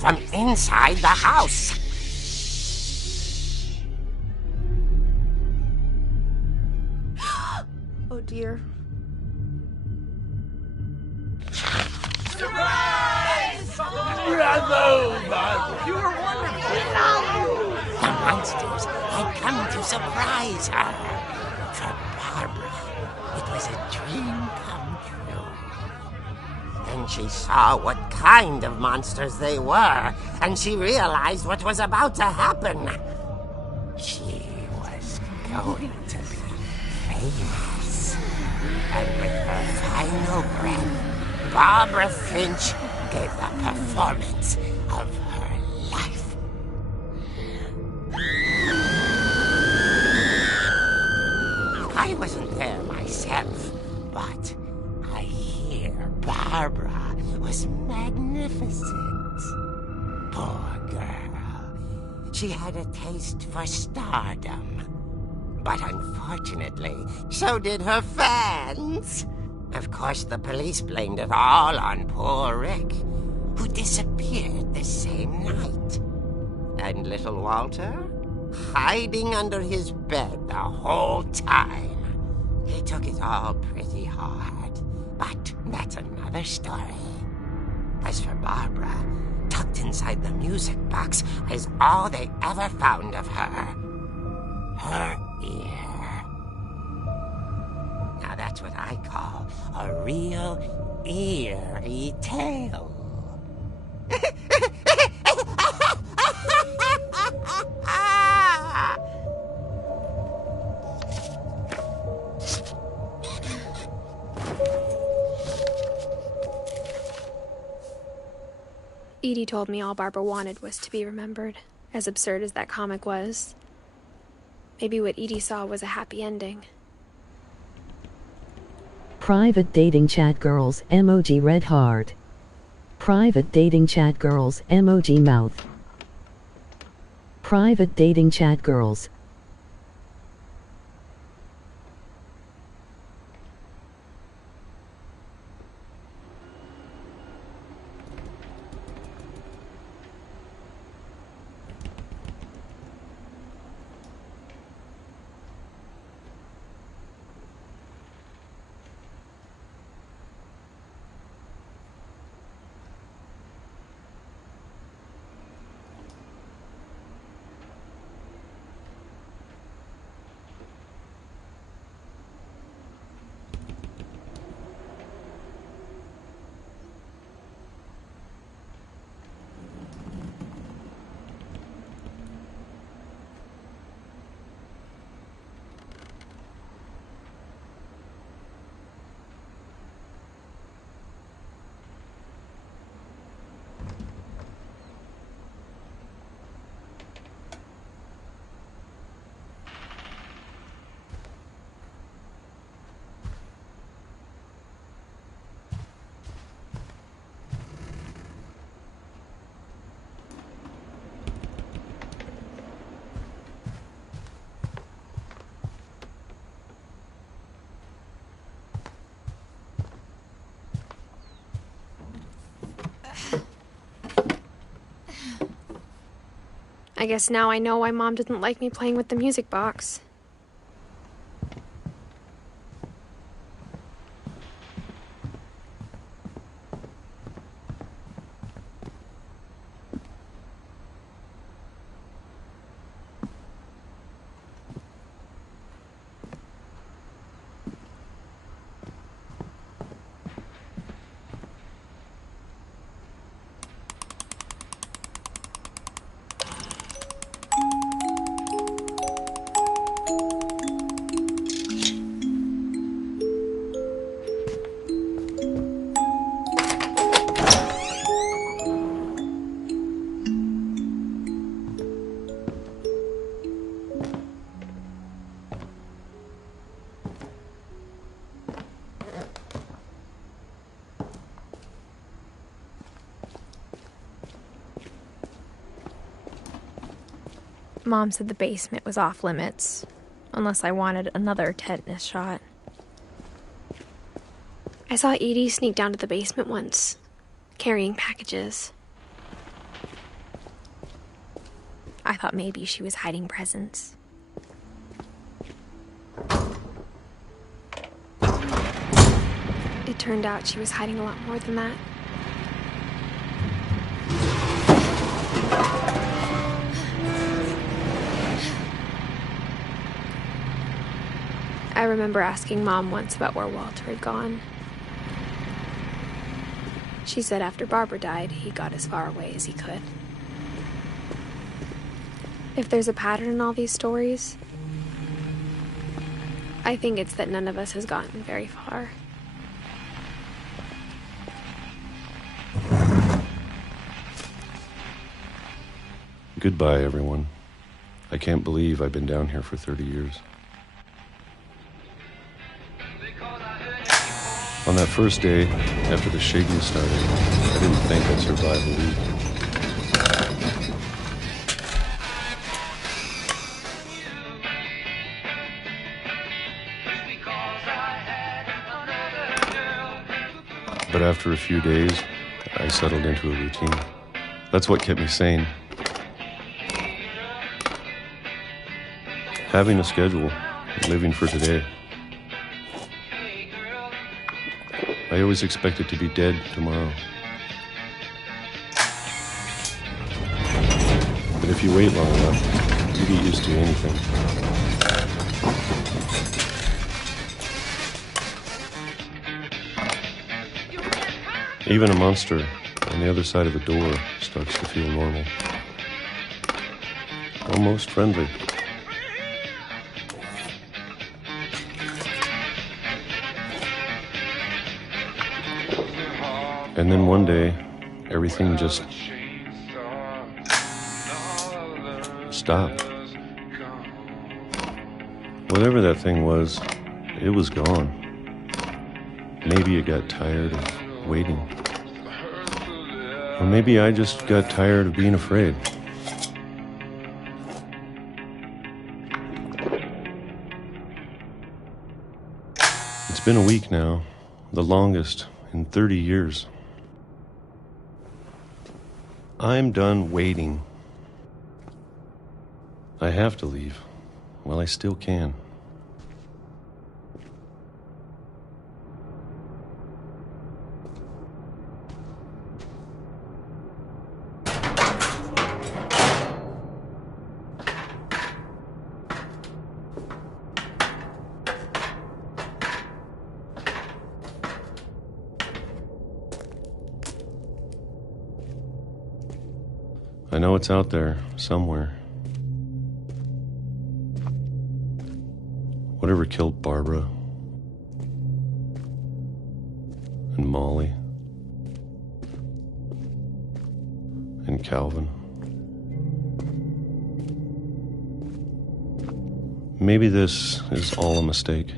from inside the house. Oh dear. Surprise! Bravo, Barbara! You were wonderful! The monsters had come to surprise her. For Barbara, it was a dream come true. Then she saw what kind of monsters they were, and she realized what was about to happen. She was going to be famous. And with her final breath, Barbara Finch gave the performance of her life. I wasn't there myself, but I hear Barbara was magnificent. Poor girl. She had a taste for stardom. But unfortunately, so did her fans. Of course, the police blamed it all on poor Rick, who disappeared the same night. And little Walter, hiding under his bed the whole time. He took it all pretty hard, but that's another story. As for Barbara, tucked inside the music box is all they ever found of her. Her ear. Now that's what I call a real eerie tale. Edie told me all Barbara wanted was to be remembered, as absurd as that comic was. Maybe what Edie saw was a happy ending. Private dating chat girls, emoji red heart. Private dating chat girls, emoji mouth. Private dating chat girls. I guess now I know why Mom didn't like me playing with the music box. Mom said the basement was off limits, unless I wanted another tetanus shot. I saw Edie sneak down to the basement once, carrying packages. I thought maybe she was hiding presents. It turned out she was hiding a lot more than that. I remember asking Mom once about where Walter had gone. She said after Barbara died, he got as far away as he could. If there's a pattern in all these stories, I think it's that none of us has gotten very far. Goodbye, everyone. I can't believe I've been down here for 30 years. On that first day, after the shaking started, I didn't think I'd survive a week. But after a few days, I settled into a routine. That's what kept me sane. Having a schedule, living for today. I always expected to be dead tomorrow. But if you wait long enough, you get used to anything. Even a monster on the other side of a door starts to feel normal. Almost friendly. And then one day, everything just stopped. Whatever that thing was, it was gone. Maybe it got tired of waiting. Or maybe I just got tired of being afraid. It's been a week now, the longest in 30 years. I'm done waiting. I have to leave while I still can. I know it's out there, somewhere. Whatever killed Barbara and Molly and Calvin. Maybe this is all a mistake.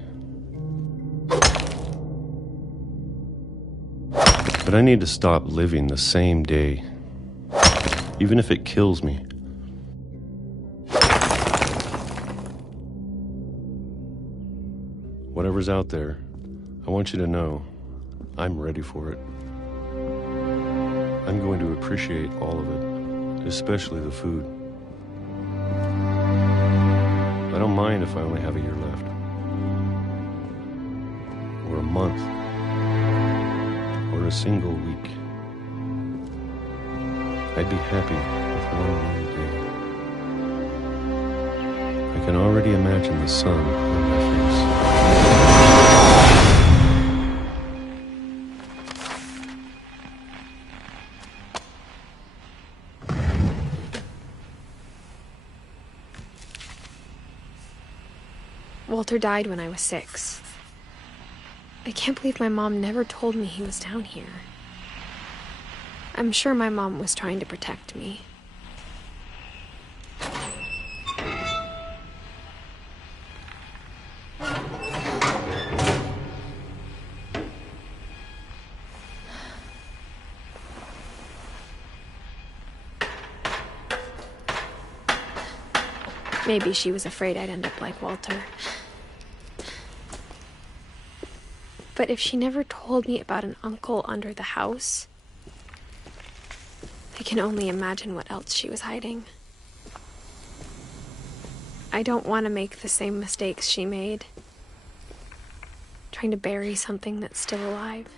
But I need to stop living the same day. Even if it kills me. Whatever's out there, I want you to know I'm ready for it. I'm going to appreciate all of it, especially the food. I don't mind if I only have a year left. Or a month. Or a single week. I'd be happy with one more day. I can already imagine the sun on my face. Walter died when I was 6. I can't believe my mom never told me he was down here. I'm sure my mom was trying to protect me. Maybe she was afraid I'd end up like Walter. But if she never told me about an uncle under the house, I can only imagine what else she was hiding. I don't want to make the same mistakes she made. Trying to bury something that's still alive.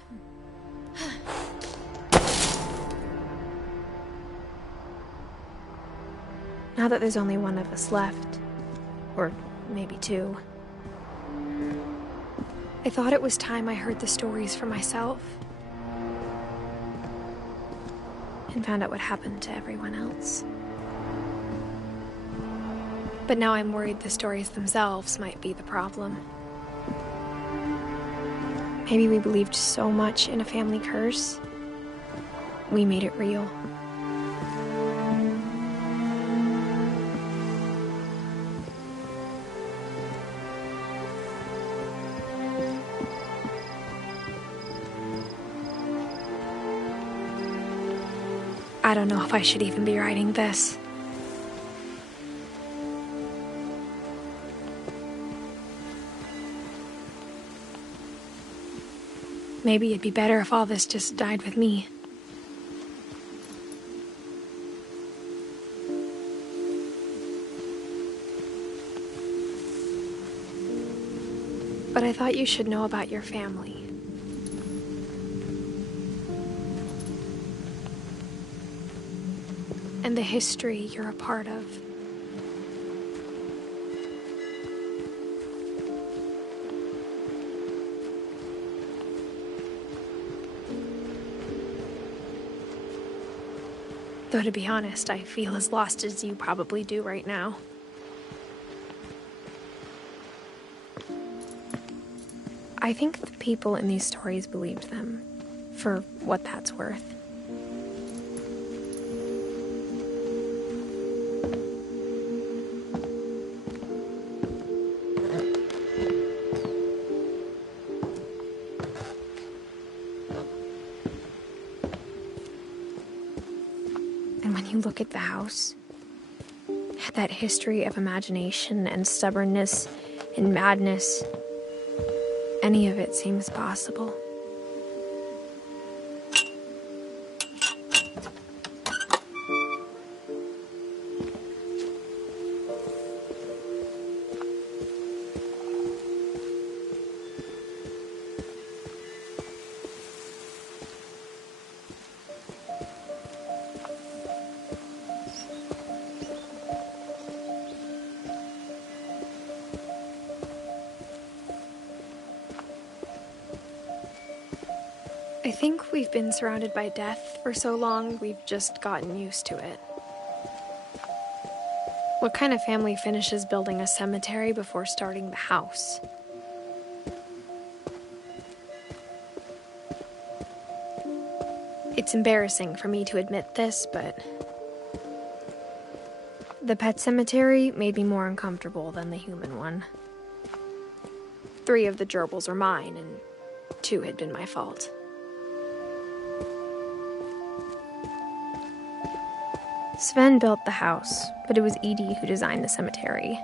Now that there's only one of us left, or maybe two, I thought it was time I heard the stories for myself and found out what happened to everyone else. But now I'm worried the stories themselves might be the problem. Maybe we believed so much in a family curse, we made it real. I don't know if I should even be writing this. Maybe it'd be better if all this just died with me. But I thought you should know about your family. And the history you're a part of. Though to be honest, I feel as lost as you probably do right now. I think the people in these stories believed them, for what that's worth. Look at the house. That history of imagination and stubbornness and madness. Any of it seems possible. I think we've been surrounded by death for so long, we've just gotten used to it. What kind of family finishes building a cemetery before starting the house? It's embarrassing for me to admit this, but the pet cemetery made me more uncomfortable than the human one. 3 of the gerbils are mine, and 2 had been my fault. Sven built the house, but it was Edie who designed the cemetery.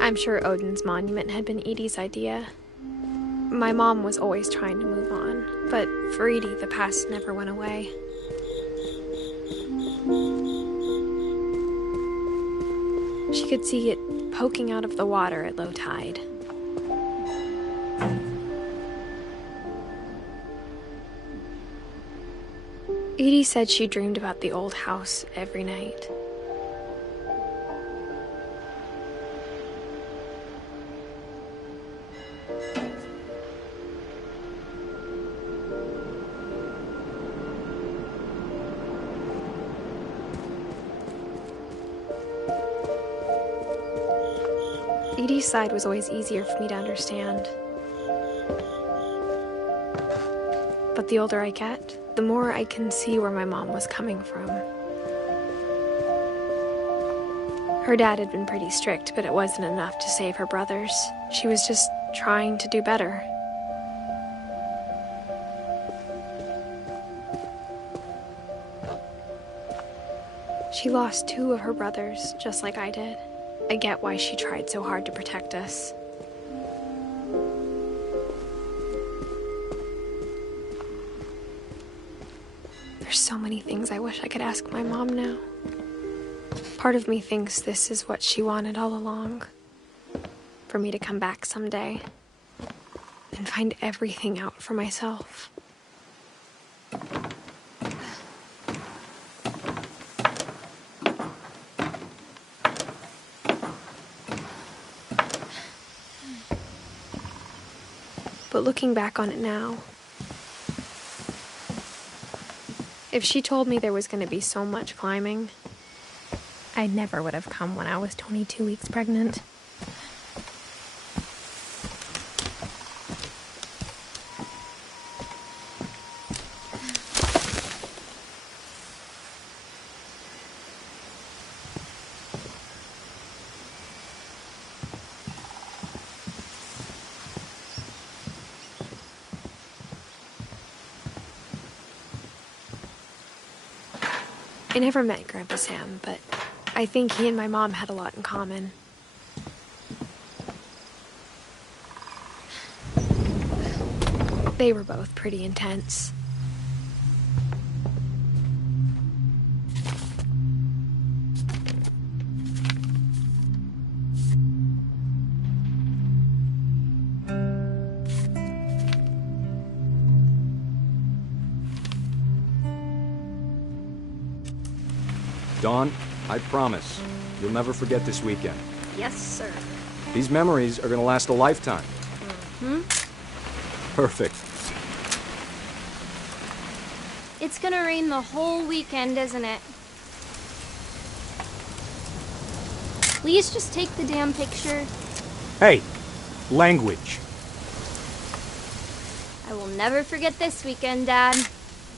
I'm sure Odin's monument had been Edie's idea. My mom was always trying to move on, but for Edie, the past never went away. She could see it poking out of the water at low tide. Edie said she dreamed about the old house every night. Edie's side was always easier for me to understand. But the older I get, the more I can see where my mom was coming from. Her dad had been pretty strict, but it wasn't enough to save her brothers. She was just trying to do better. She lost 2 of her brothers, just like I did. I get why she tried so hard to protect us. There's so many things I wish I could ask my mom now. Part of me thinks this is what she wanted all along. For me to come back someday and find everything out for myself. But looking back on it now, if she told me there was going to be so much climbing, I never would have come when I was 22 weeks pregnant. I never met Grandpa Sam, but I think he and my mom had a lot in common. They were both pretty intense. Dawn, I promise, you'll never forget this weekend. Yes, sir. These memories are gonna last a lifetime. Perfect. It's gonna rain the whole weekend, isn't it? Please just take the damn picture. Hey, language. I will never forget this weekend, Dad.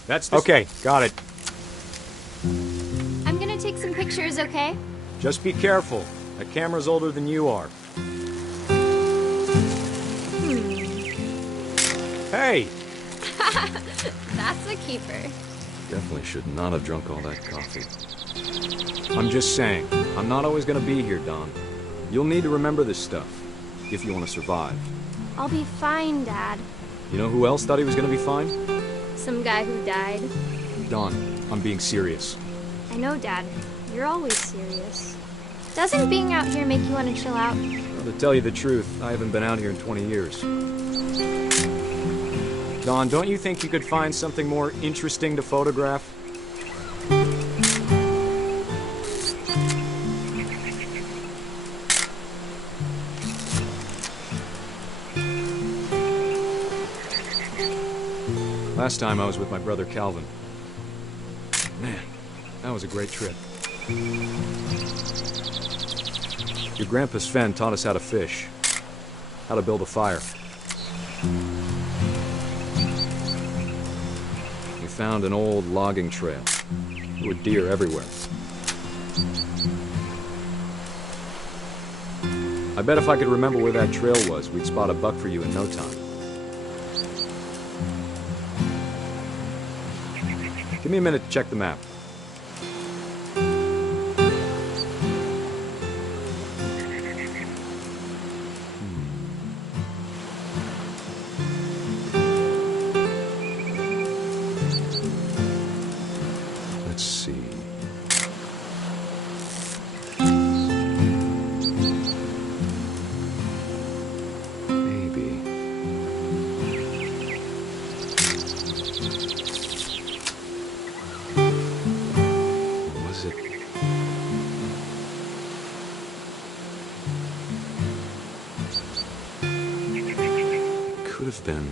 That's the... Okay, got it. I'm gonna take some pictures, okay? Just be careful. That camera's older than you are. Hey! That's a keeper. Definitely should not have drunk all that coffee. I'm just saying, I'm not always gonna be here, Dawn. You'll need to remember this stuff, if you want to survive. I'll be fine, Dad. You know who else thought he was gonna be fine? Some guy who died. Dawn, I'm being serious. I know, Dad. You're always serious. Doesn't being out here make you want to chill out? Well, to tell you the truth, I haven't been out here in 20 years. Dawn, don't you think you could find something more interesting to photograph? Last time I was with my brother Calvin. Man, that was a great trip. Your grandpa Sven taught us how to fish, how to build a fire. We found an old logging trail. There were deer everywhere. I bet if I could remember where that trail was, we'd spot a buck for you in no time. Give me a minute to check the map. Let's see. Maybe. Was it? Could have been.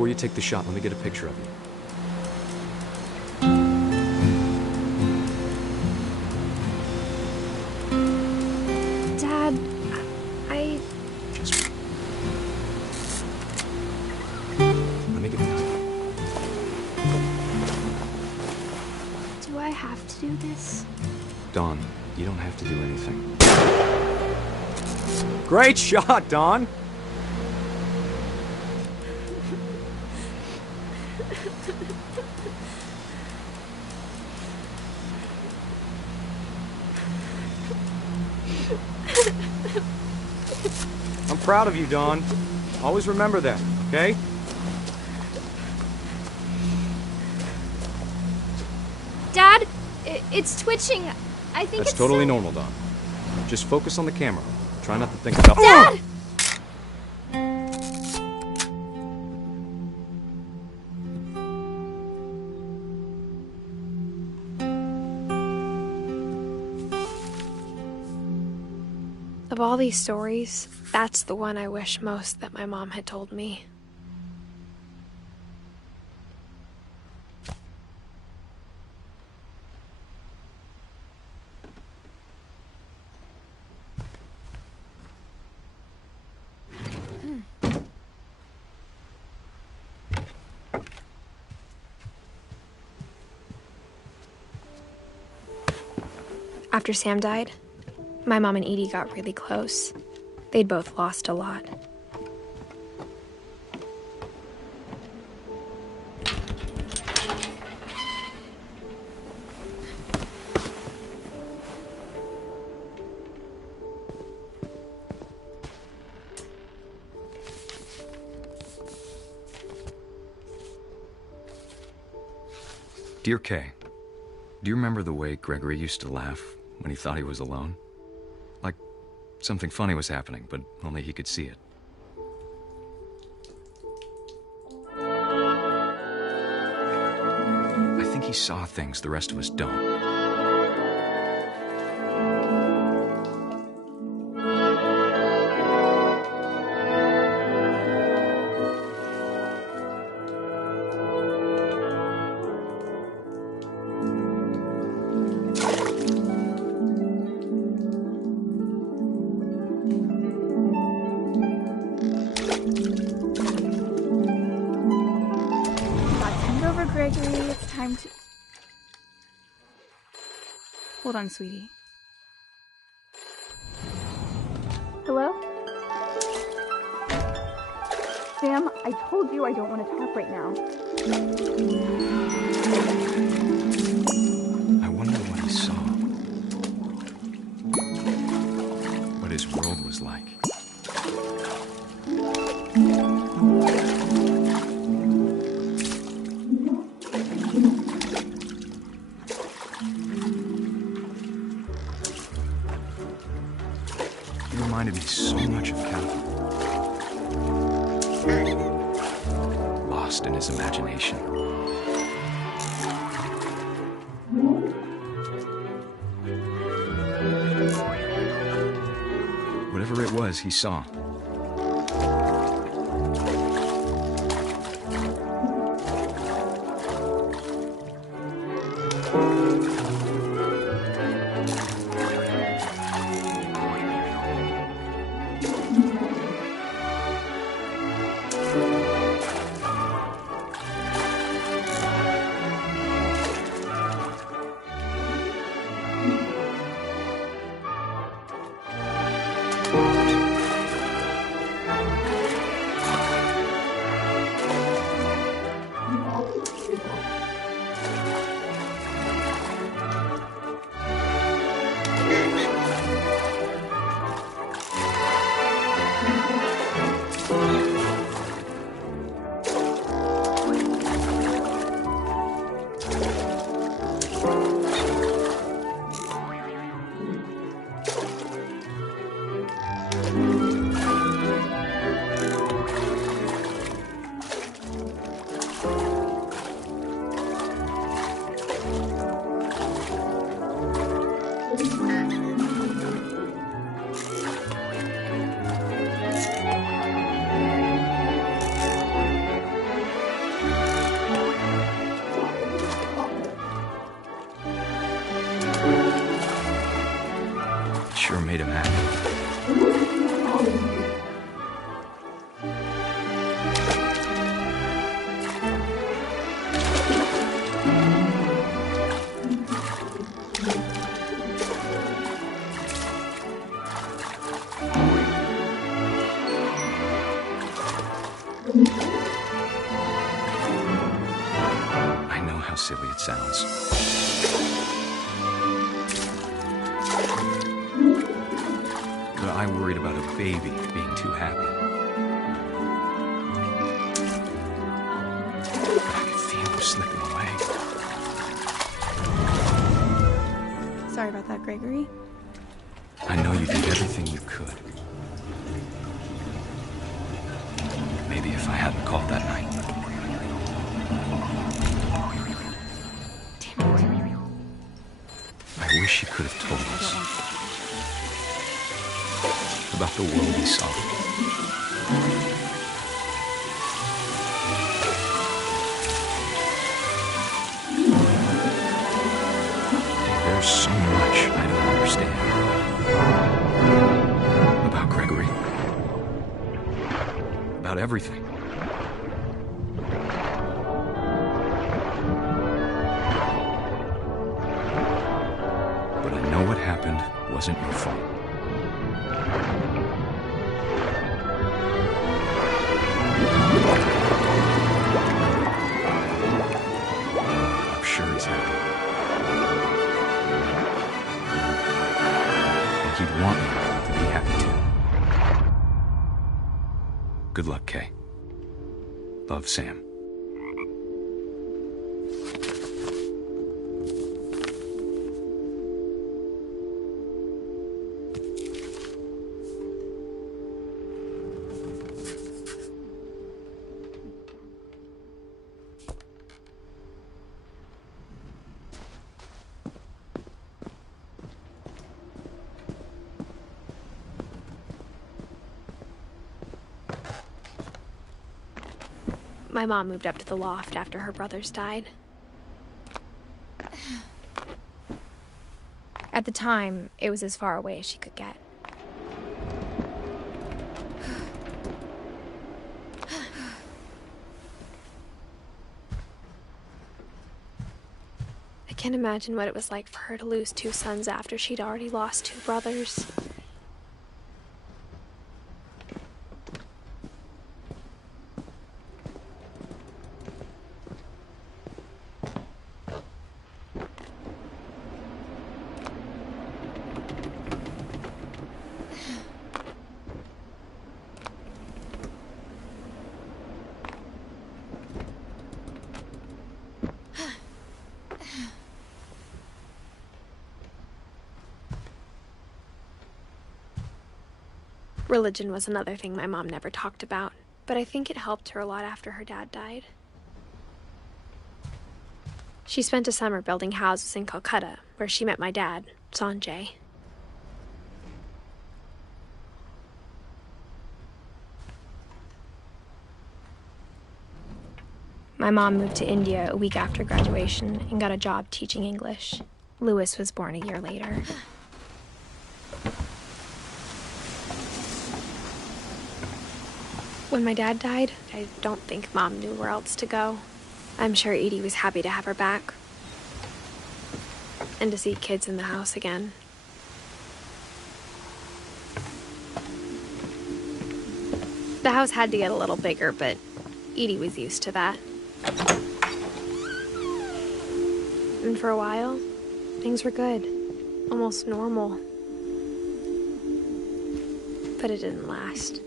Before you take the shot, let me get a picture of you. Dad, I... Just... Let me get... Do I have to do this? Dawn, you don't have to do anything. Great shot, Dawn! I'm proud of you, Dawn. Always remember that, okay? Dad, it's twitching. I think That's it's totally so... normal, Dawn. Just focus on the camera. Try not to think about... Dad! Of all these stories, that's the one I wish most that my mom had told me. After Sam died, my mom and Edie got really close. They'd both lost a lot. Dear Kay, do you remember the way Gregory used to laugh when he thought he was alone? Like something funny was happening, but only he could see it. I think he saw things the rest of us don't. Gregory, it's time to... Hold on, sweetie. Hello? Sam, I told you I don't want to talk right now. I wonder what he saw. What his world was like. Reminded me so much of Calvin. Lost in his imagination. Whatever it was, he saw. sure made him happy. I know how silly it sounds. But I worried about a baby being too happy. But I could feel him slipping away. Sorry about that, Gregory. I know you did everything you could. Maybe if I hadn't called that night. I wish you could have told us about the world we saw. There's so much I don't understand about Gregory. About everything. But I know what happened wasn't your fault. I'm sure he's happy. And he'd want you to be happy too. Good luck, Kay. Love, Sam. My mom moved up to the loft after her brothers died. At the time, it was as far away as she could get. I can't imagine what it was like for her to lose 2 sons after she'd already lost 2 brothers. Religion was another thing my mom never talked about, but I think it helped her a lot after her dad died. She spent a summer building houses in Calcutta, where she met my dad, Sanjay. My mom moved to India a week after graduation and got a job teaching English. Louis was born a year later. When my dad died, I don't think Mom knew where else to go. I'm sure Edie was happy to have her back. And to see kids in the house again. The house had to get a little bigger, but Edie was used to that. And for a while, things were good. Almost normal. But it didn't last.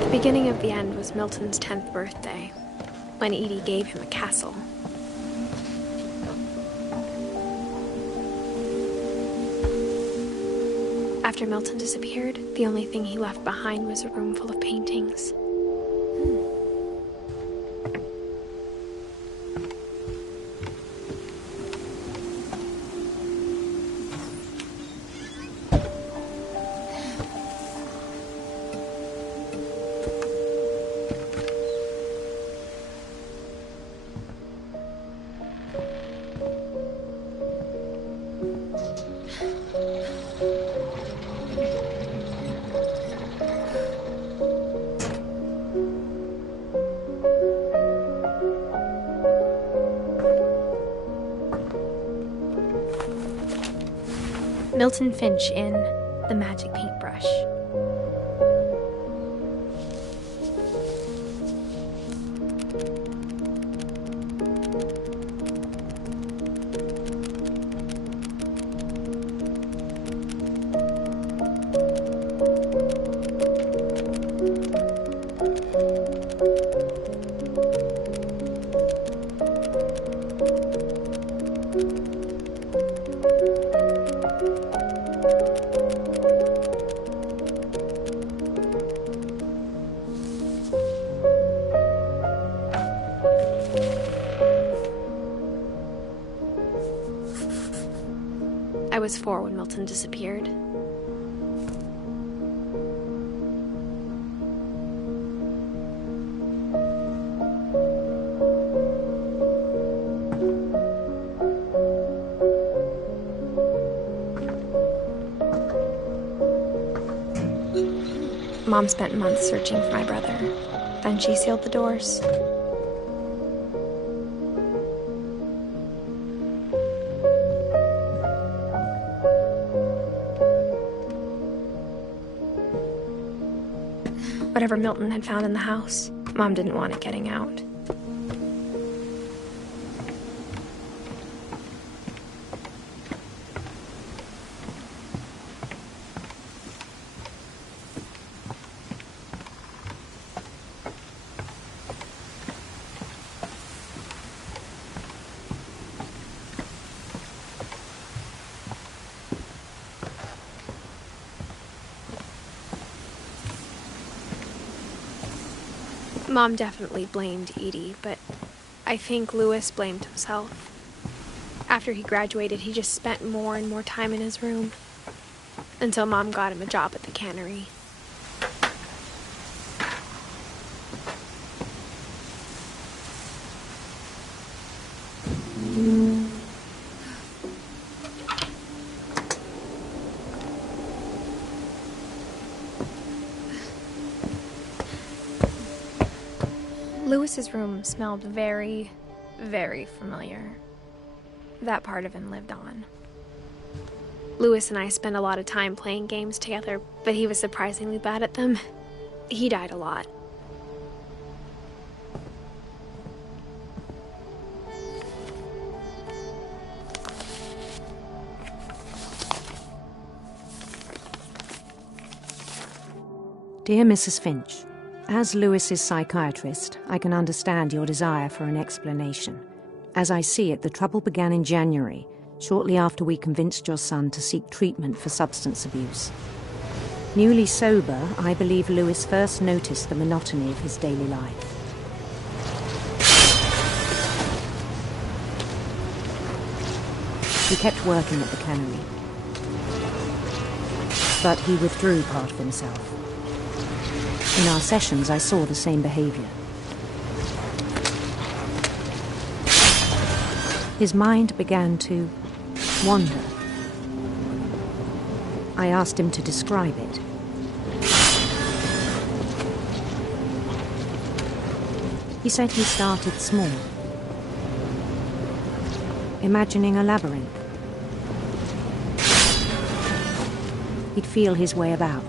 The beginning of the end was Milton's 10th birthday, when Edie gave him a castle. After Milton disappeared, the only thing he left behind was a room full of paintings. Milton Finch in The Magic Paintbrush. I was 4 when Milton disappeared. Mom spent months searching for my brother. Then she sealed the doors. Whatever Milton had found in the house, Mom didn't want it getting out. Mom definitely blamed Edie, but I think Louis blamed himself. After he graduated, he just spent more and more time in his room, until Mom got him a job at the cannery. Louis's room smelled very, very familiar. That part of him lived on. Louis and I spent a lot of time playing games together, but he was surprisingly bad at them. He died a lot. Dear Mrs. Finch, as Louis's psychiatrist, I can understand your desire for an explanation. As I see it, the trouble began in January, shortly after we convinced your son to seek treatment for substance abuse. Newly sober, I believe Louis first noticed the monotony of his daily life. He kept working at the cannery, but he withdrew part of himself. In our sessions, I saw the same behavior. His mind began to wander. I asked him to describe it. He said he started small, imagining a labyrinth. He'd feel his way about,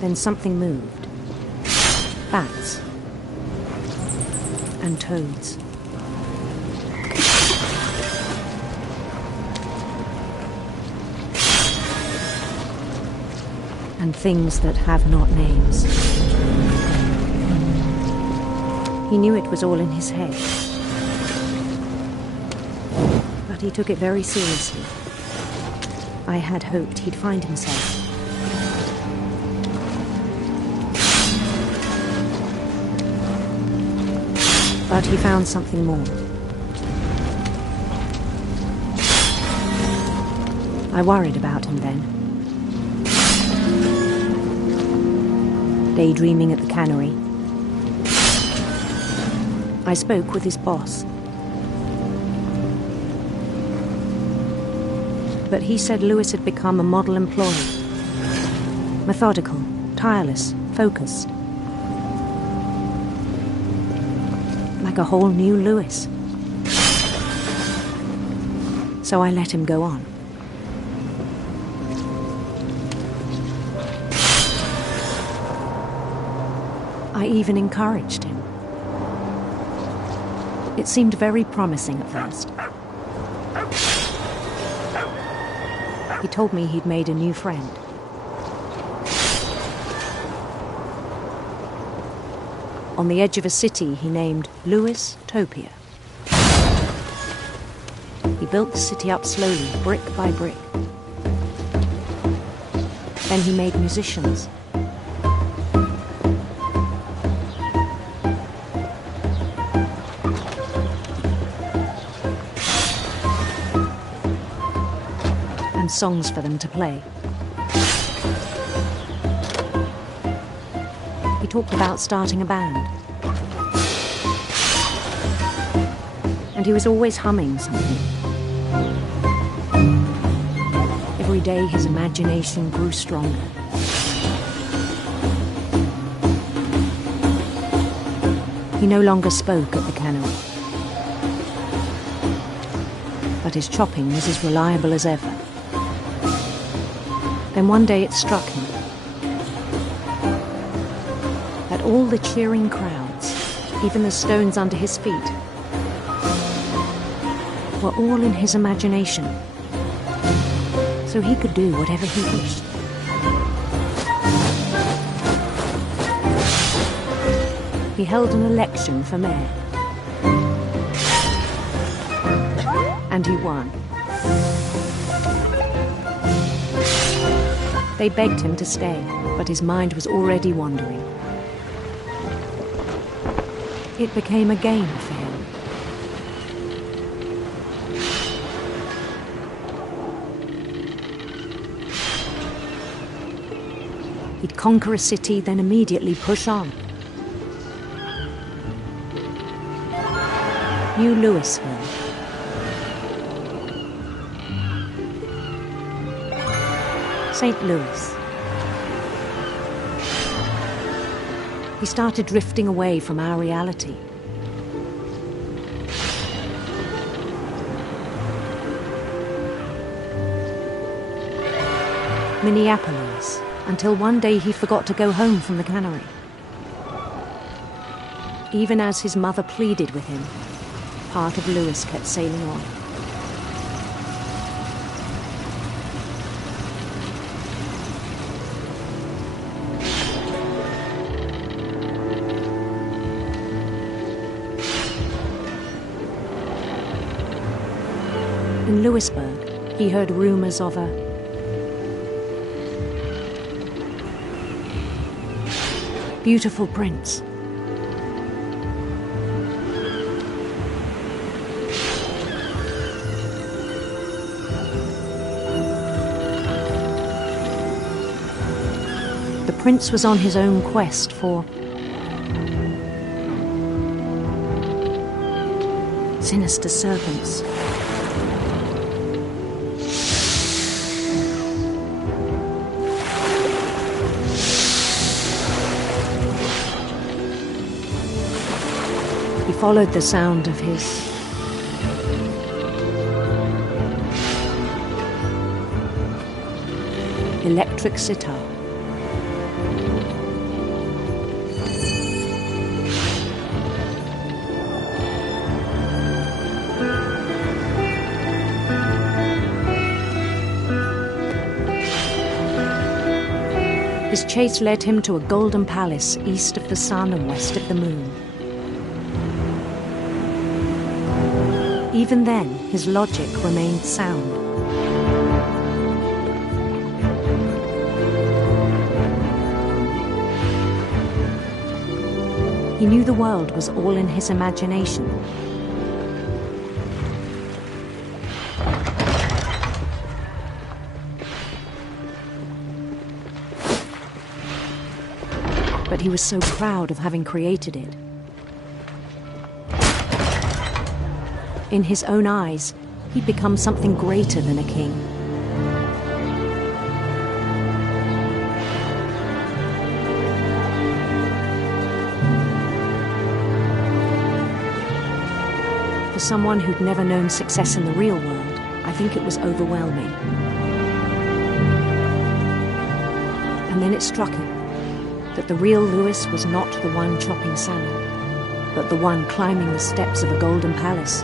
then something moved. Bats and toads. And things that have not names. He knew it was all in his head, but he took it very seriously. I had hoped he'd find himself. But he found something more. I worried about him then. Daydreaming at the cannery, I spoke with his boss. But he said Louis had become a model employee. Methodical, tireless, focused. Like a whole new Louis. So I let him go on. I even encouraged him. It seemed very promising at first. He told me he'd made a new friend. On the edge of a city he named Lewis Topia. He built the city up slowly, brick by brick. Then he made musicians. And songs for them to play. He talked about starting a band. And he was always humming something. Every day his imagination grew stronger. He no longer spoke at the cannery. But his chopping was as reliable as ever. Then one day it struck him that all the cheering crowds, even the stones under his feet, were all in his imagination, so he could do whatever he wished. He held an election for mayor, and he won. They begged him to stay, but his mind was already wandering. It became a game for him. He'd conquer a city, then immediately push on. New Louisville. St. Louis. He started drifting away from our reality. Minneapolis, until one day he forgot to go home from the cannery. Even as his mother pleaded with him, part of Louis kept sailing on. In Louisburg, he heard rumors of a beautiful prince. The prince was on his own quest for sinister serpents. He followed the sound of his electric sitar. His chase led him to a golden palace east of the sun and west of the moon. Even then, his logic remained sound. He knew the world was all in his imagination. But he was so proud of having created it. In his own eyes, he'd become something greater than a king. For someone who'd never known success in the real world, I think it was overwhelming. And then it struck him. that the real Lewis was not the one chopping salad, but the one climbing the steps of a golden palace.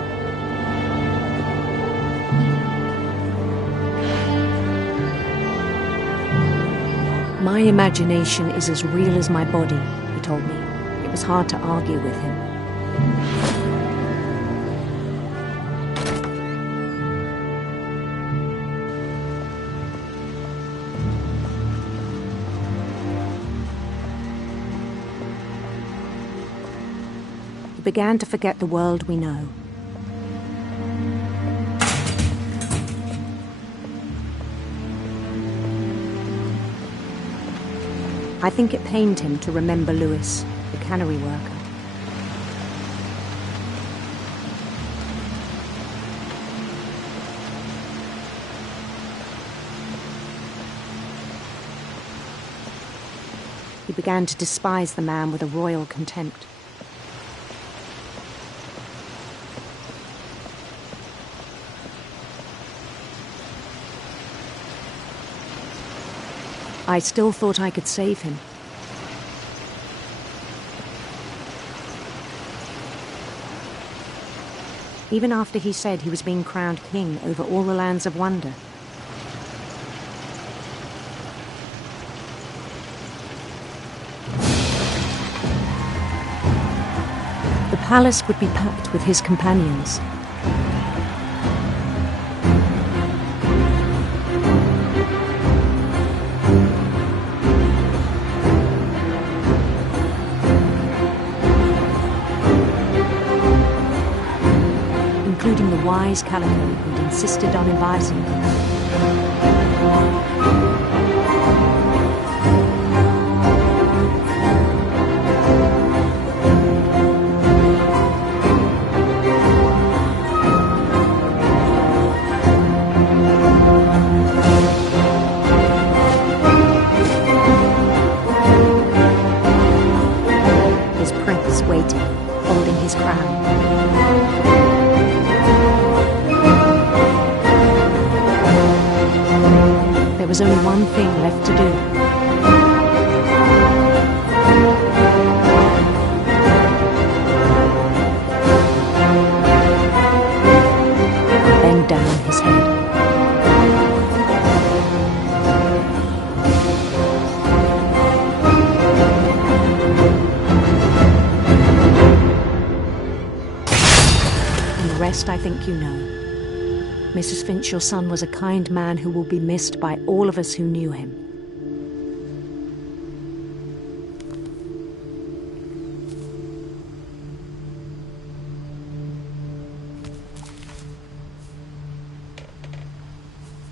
My imagination is as real as my body, he told me. It was hard to argue with him. He began to forget the world we know. I think it pained him to remember Lewis, the cannery worker. He began to despise the man with a royal contempt. I still thought I could save him. Even after he said he was being crowned king over all the lands of wonder. The palace would be packed with his companions. Including the wise Calico who'd insisted on advising him. His prince waited, holding his crown. There was only one thing left to do. Bend down his head. And the rest I think you know. Mrs. Finch, your son was a kind man who will be missed by all of us who knew him.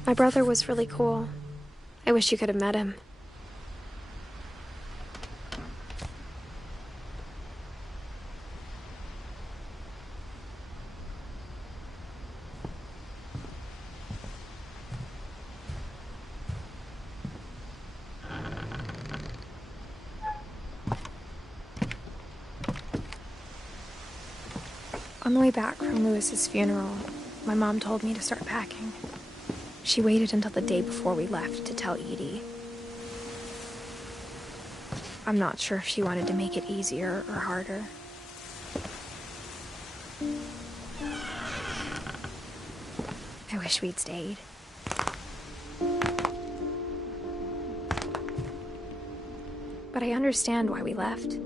My brother was really cool. I wish you could have met him. On the way back from Lewis's funeral, my mom told me to start packing. She waited until the day before we left to tell Edie. I'm not sure if she wanted to make it easier or harder. I wish we'd stayed. But I understand why we left.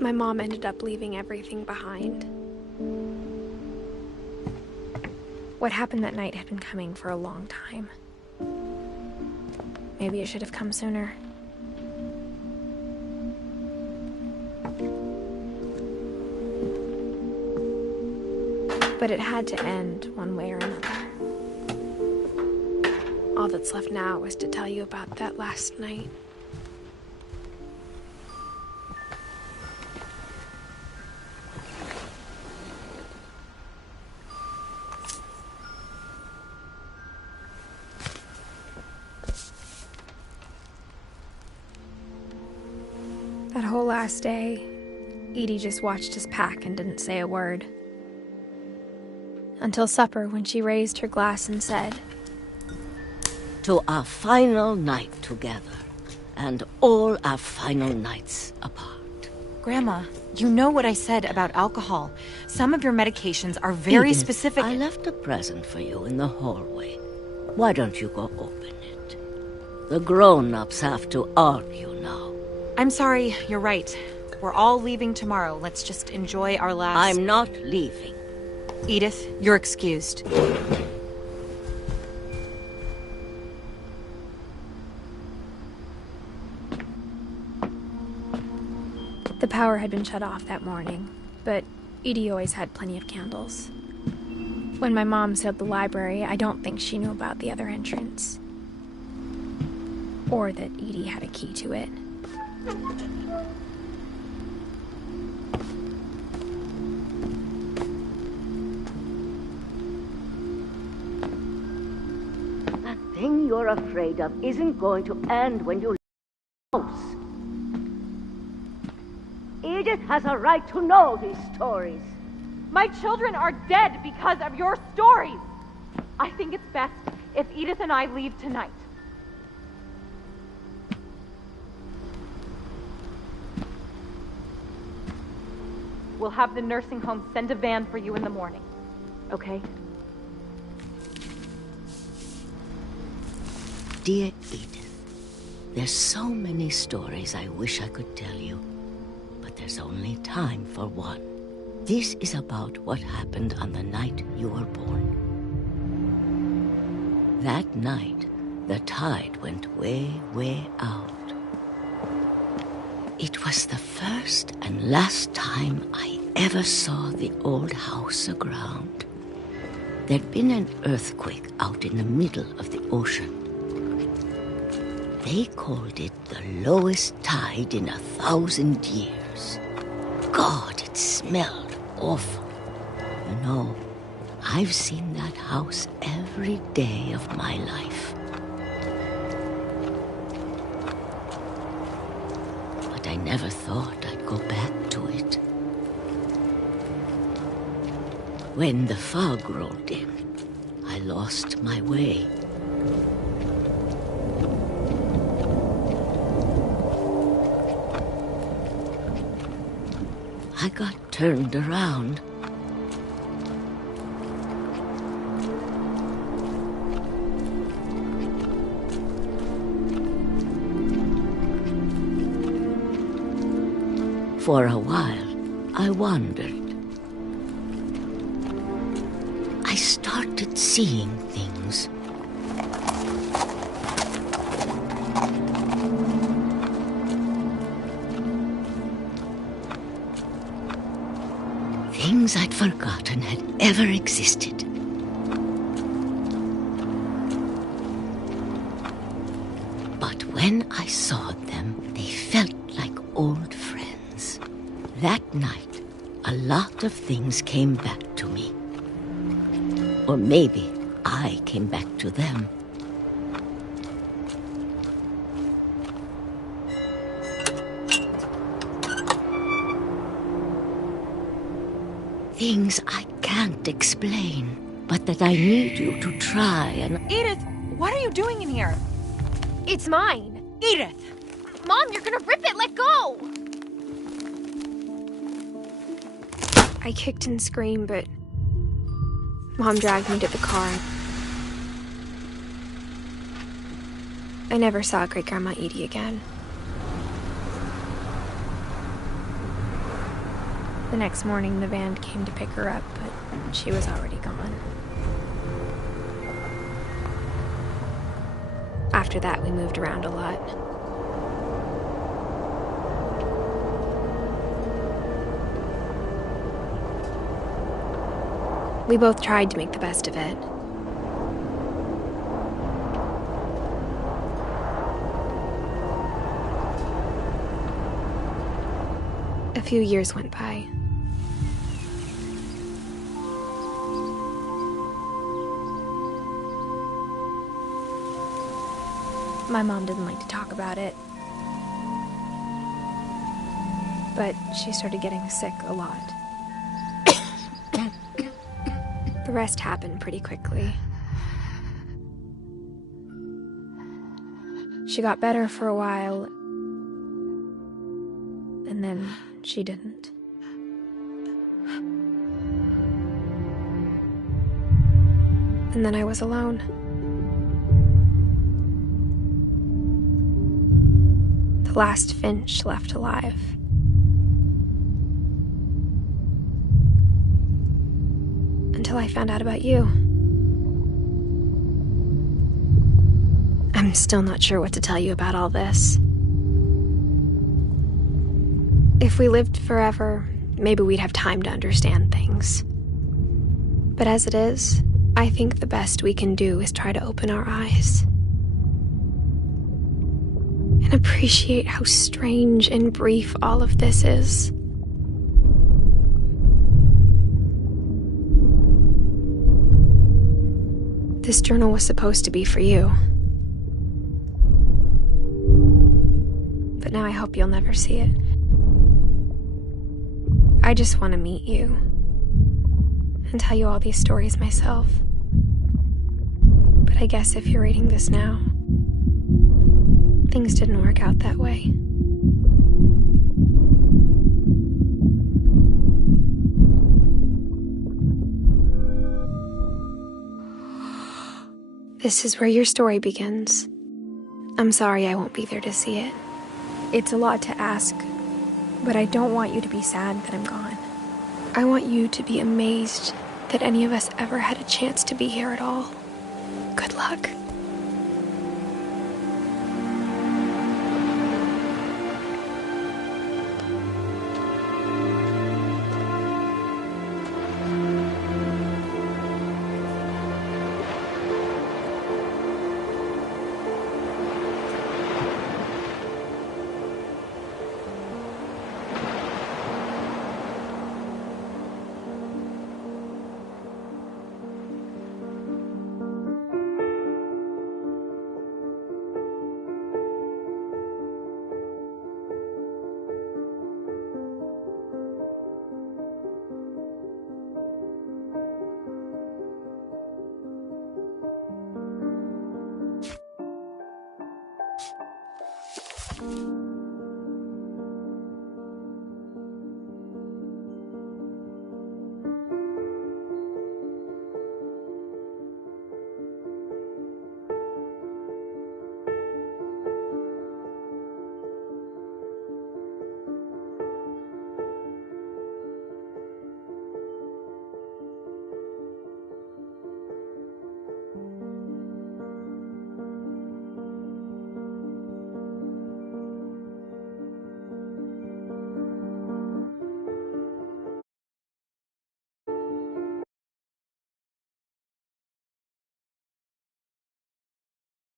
My mom ended up leaving everything behind. What happened that night had been coming for a long time. Maybe it should have come sooner. But it had to end one way or another. All that's left now is to tell you about that last night. That whole last day, Edie just watched us pack and didn't say a word. Until supper, when she raised her glass and said, "To our final night together, and all our final nights apart." Grandma, you know what I said about alcohol. Some of your medications are very Edith, specific. I left a present for you in the hallway. Why don't you go open it? The grown-ups have to argue now. I'm sorry, you're right. We're all leaving tomorrow. Let's just enjoy our last... I'm not leaving. Edith, you're excused. The power had been shut off that morning, but Edie always had plenty of candles. When my mom said the library, I don't think she knew about the other entrance. Or that Edie had a key to it. That thing you're afraid of isn't going to end when you leave the house. Edith has a right to know these stories. My children are dead because of your stories. I think it's best if Edith and I leave tonight. We'll have the nursing home send a van for you in the morning. Okay? Dear Edith, there's so many stories I wish I could tell you, but there's only time for one. This is about what happened on the night you were born. That night, the tide went way, way out. It was the first and last time I ever saw the old house aground. There'd been an earthquake out in the middle of the ocean. They called it the lowest tide in 1,000 years. God, it smelled awful. You know, I've seen that house every day of my life. But I never thought I'd go back to it. When the fog rolled in, I lost my way. I got turned around. For a while, I wandered. I started seeing things. Things I'd forgotten had ever existed. But when I saw them, they felt like old friends. That night, a lot of things came back to me. Or maybe I came back to them. Things I can't explain, but that I need you to try and... Edith, what are you doing in here? It's mine. Edith! Mom, you're gonna rip it! Let go! I kicked and screamed, but Mom dragged me to the car. I never saw Great-Grandma Edie again. The next morning, the van came to pick her up, but she was already gone. After that, we moved around a lot. We both tried to make the best of it. A few years went by. My mom didn't like to talk about it. but she started getting sick a lot. The rest happened pretty quickly. She got better for a while, and then she didn't. And then I was alone. The last Finch left alive. Until I found out about you. I'm still not sure what to tell you about all this. If we lived forever, maybe we'd have time to understand things. But as it is, I think the best we can do is try to open our eyes. And appreciate how strange and brief all of this is. This journal was supposed to be for you. But now I hope you'll never see it. I just want to meet you and tell you all these stories myself. But I guess if you're reading this now, things didn't work out that way. This is where your story begins. I'm sorry I won't be there to see it. It's a lot to ask, but I don't want you to be sad that I'm gone. I want you to be amazed that any of us ever had a chance to be here at all. Good luck.